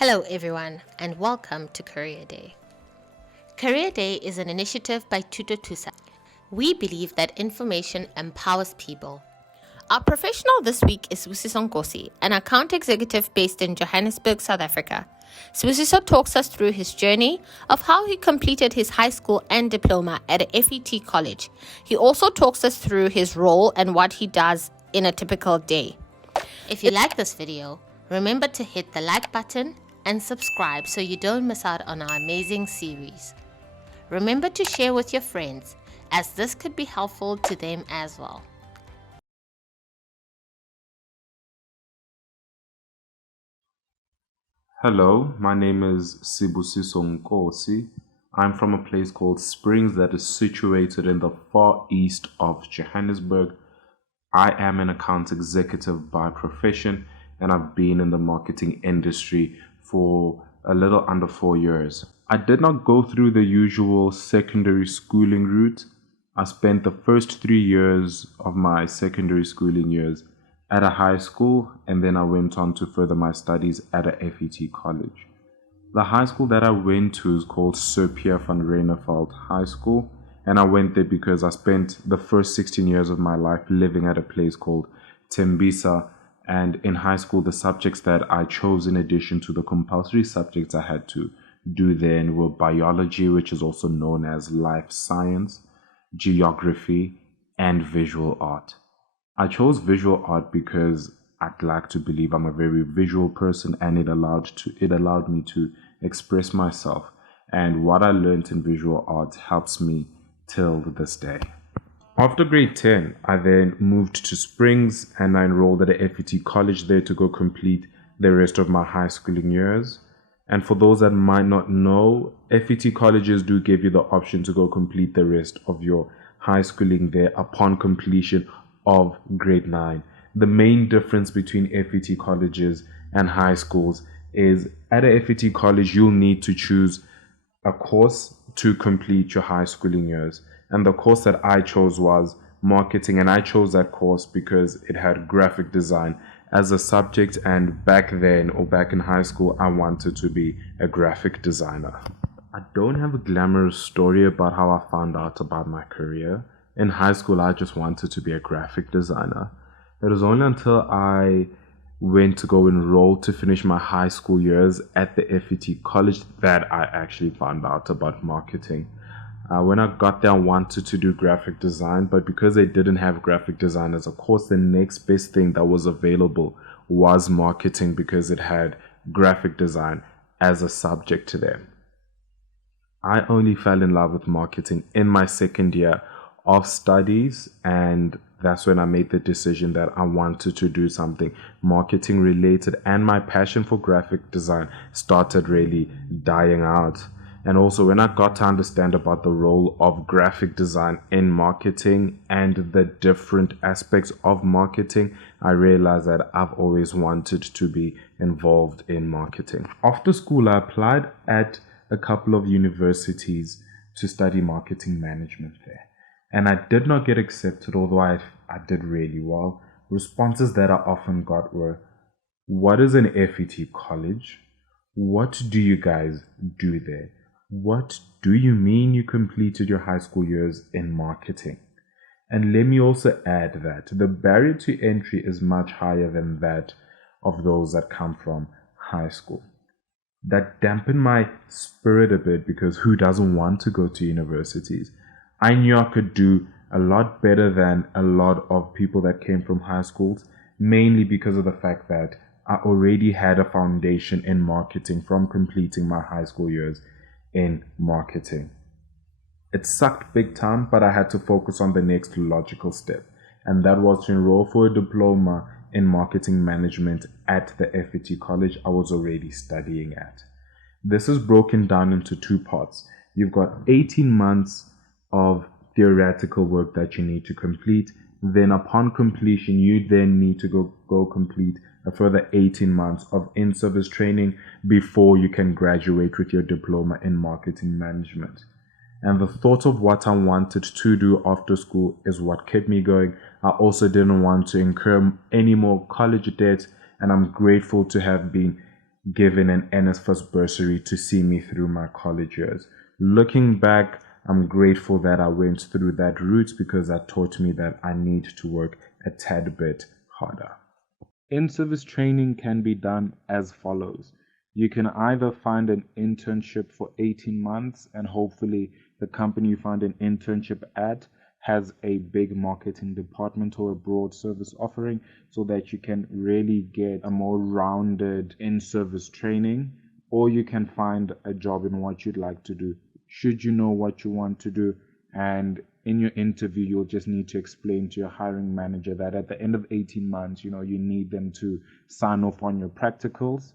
Hello, everyone, and welcome to Career Day. Career Day is an initiative by Tuto Tusa. We believe that information empowers people. Our professional this week is Sibusiso Nkosi, an account executive based in Johannesburg, South Africa. Sibusiso talks us through his journey of how he completed his high school and diploma at FET College. He also talks us through his role and what he does in a typical day. If you like this video, remember to hit the like button and subscribe so you don't miss out on our amazing series. Remember to share with your friends, as this could be helpful to them as well. Hello, my name is Sibusiso Nkosi. I'm from a place called Springs that is situated in the far east of Johannesburg. I am an account executive by profession, and I've been in the marketing industry for a little under 4 years. I did not go through the usual secondary schooling route. I spent the first 3 years of my secondary schooling years at a high school, and then I went on to further my studies at a FET College. The high school that I went to is called Sir Pierre van Reineveld High School, and I went there because I spent the first 16 years of my life living at a place called Tembisa, and in high school the subjects that I chose in addition to the compulsory subjects I had to do then were biology, which is also known as life science, geography, and visual art. I chose visual art because I'd like to believe I'm a very visual person, and it allowed me to express myself. And what I learned in visual art helps me till this day. After grade 10, I then moved to Springs and I enrolled at a FET College there to go complete the rest of my high schooling years. And for those that might not know, FET colleges do give you the option to go complete the rest of your high schooling there upon completion of grade 9. The main difference between FET colleges and high schools is at a FET college you'll need to choose a course to complete your high schooling years. And the course that I chose was marketing, and I chose that course because it had graphic design as a subject, and back then, or back in high school, I wanted to be a graphic designer. I don't have a glamorous story about how I found out about my career. In high school, I just wanted to be a graphic designer. It was only until I went to go enroll to finish my high school years at the FET College that I actually found out about marketing. When I got there, I wanted to do graphic design, but because they didn't have graphic design as a course, the next best thing that was available was marketing because it had graphic design as a subject to them. I only fell in love with marketing in my second year of studies, and that's when I made the decision that I wanted to do something marketing related, and my passion for graphic design started really dying out. And also when I got to understand about the role of graphic design in marketing and the different aspects of marketing, I realized that I've always wanted to be involved in marketing. After school, I applied at a couple of universities to study marketing management there. And I did not get accepted, although I did really well. Responses that I often got were, "What is an FET college? What do you guys do there? What do you mean you completed your high school years in marketing?" And let me also add that the barrier to entry is much higher than that of those that come from high school. That dampened my spirit a bit because who doesn't want to go to universities? I knew I could do a lot better than a lot of people that came from high schools, mainly because of the fact that I already had a foundation in marketing from completing my high school years in marketing. It sucked big time, but I had to focus on the next logical step, and that was to enroll for a diploma in marketing management at the FET College I was already studying at. This is broken down into two parts. You've got 18 months of theoretical work that you need to complete. Then upon completion, you then need to go complete a further 18 months of in-service training before you can graduate with your diploma in marketing management. And the thought of what I wanted to do after school is what kept me going. I also didn't want to incur any more college debt, and I'm grateful to have been given an NSFAS bursary to see me through my college years. Looking back, I'm grateful that I went through that route because that taught me that I need to work a tad bit harder. In-service training can be done as follows. You can either find an internship for 18 months and hopefully the company you find an internship at has a big marketing department or a broad service offering so that you can really get a more rounded in-service training, or you can find a job in what you'd like to do. Should you know what you want to do, and in your interview, you'll just need to explain to your hiring manager that at the end of 18 months, you need them to sign off on your practicals.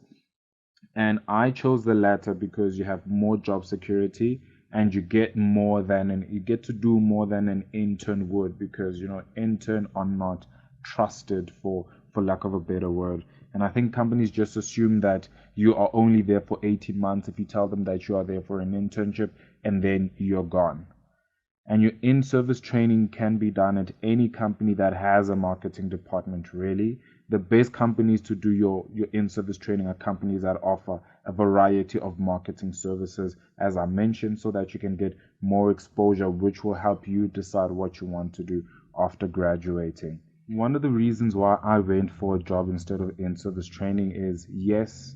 And I chose the latter because you have more job security and you get you get to do more than an intern would, because intern are not trusted, for lack of a better word. And I think companies just assume that you are only there for 18 months if you tell them that you are there for an internship and then you're gone. And your in-service training can be done at any company that has a marketing department, really. The best companies to do your in-service training are companies that offer a variety of marketing services, as I mentioned, so that you can get more exposure, which will help you decide what you want to do after graduating. One of the reasons why I went for a job instead of in-service training is, yes,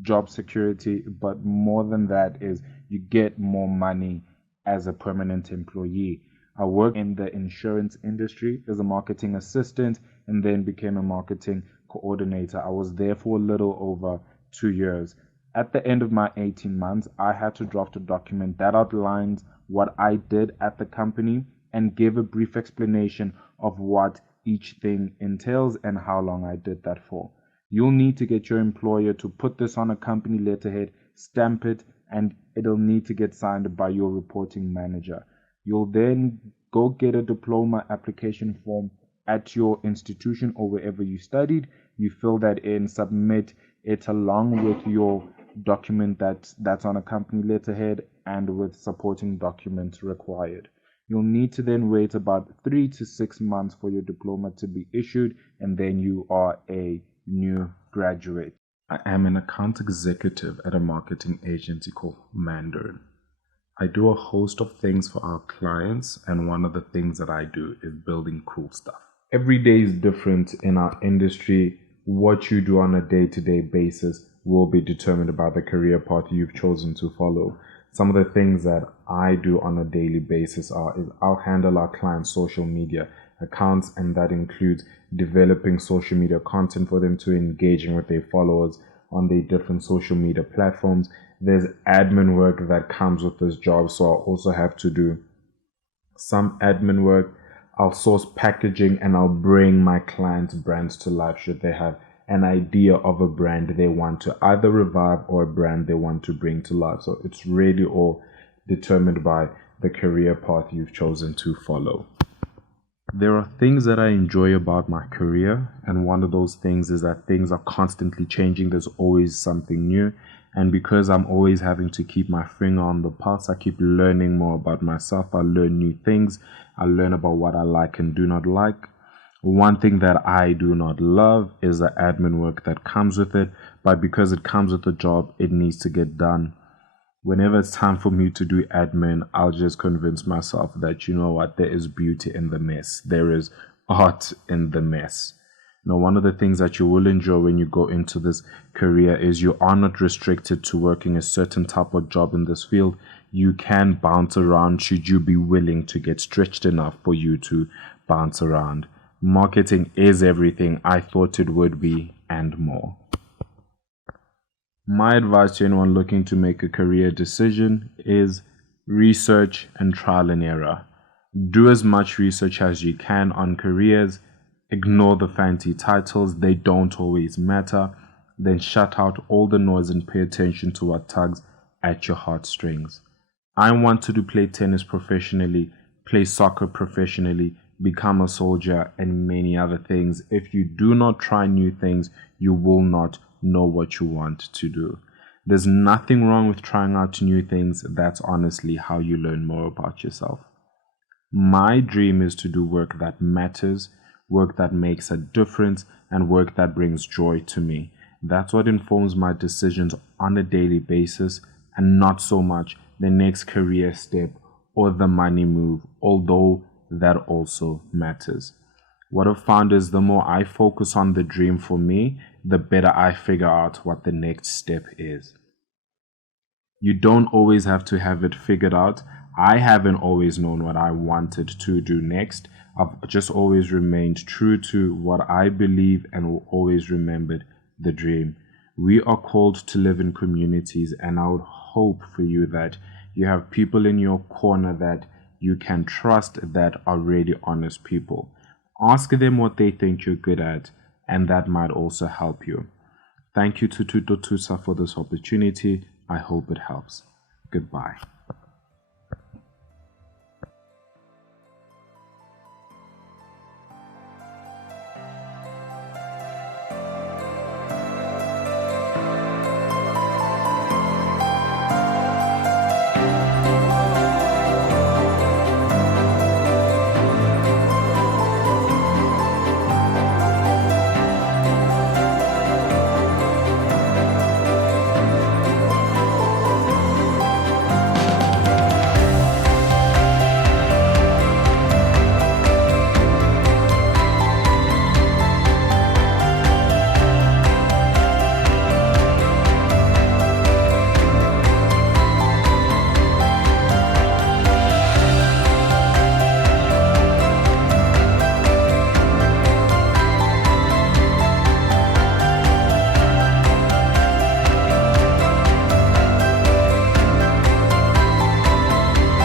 job security, but more than that is you get more money as a permanent employee. I worked in the insurance industry as a marketing assistant and then became a marketing coordinator. I was there for a little over 2 years. At the end of my 18 months, I had to draft a document that outlines what I did at the company and give a brief explanation of what each thing entails and how long I did that for. You'll need to get your employer to put this on a company letterhead, stamp it, and it'll need to get signed by your reporting manager. You'll then go get a diploma application form at your institution or wherever you studied. You fill that in, submit it along with your document that's on a company letterhead and with supporting documents required. You'll need to then wait about 3 to 6 months for your diploma to be issued, and then you are a new graduate. I am an account executive at a marketing agency called Mandarin. I do a host of things for our clients, and one of the things that I do is building cool stuff. Every day is different in our industry. What you do on a day-to-day basis will be determined by the career path you've chosen to follow. Some of the things that I do on a daily basis is I'll handle our clients' social media accounts, and that includes developing social media content for them to engaging with their followers on their different social media platforms. There's admin work that comes with this job, so I'll also have to do some admin work. I'll source packaging and I'll bring my clients' brands to life should they have an idea of a brand they want to either revive or a brand they want to bring to life. So it's really all determined by the career path you've chosen to follow. There are things that I enjoy about my career, and one of those things is that things are constantly changing. There's always something new, and because I'm always having to keep my finger on the pulse, I keep learning more about myself. I learn new things. I learn about what I like and do not like. One thing that I do not love is the admin work that comes with it, but because it comes with the job, it needs to get done. Whenever it's time for me to do admin, I'll just convince myself that, you know what, there is beauty in the mess. There is art in the mess. One of the things that you will enjoy when you go into this career is you are not restricted to working a certain type of job in this field. You can bounce around should you be willing to get stretched enough for you to bounce around. Marketing is everything I thought it would be and more. My advice to anyone looking to make a career decision is research and trial and error. Do as much research as you can on careers. Ignore the fancy titles, they don't always matter. Then shut out all the noise and pay attention to what tugs at your heartstrings. I wanted to play tennis professionally, play soccer professionally, become a soldier, and many other things. If you do not try new things, you will not know what you want to do. There's nothing wrong with trying out new things. That's honestly how you learn more about yourself. My dream is to do work that matters, work that makes a difference, and work that brings joy to me. That's what informs my decisions on a daily basis, and not so much the next career step or the money move, although that also matters. What I've found is the more I focus on the dream for me, the better I figure out what the next step is. You don't always have to have it figured out. I haven't always known what I wanted to do next. I've just always remained true to what I believe and always remembered the dream. We are called to live in communities, and I would hope for you that you have people in your corner that you can trust that are really honest people. Ask them what they think you're good at, and that might also help you. Thank you to Tuto Tusa for this opportunity. I hope it helps. Goodbye.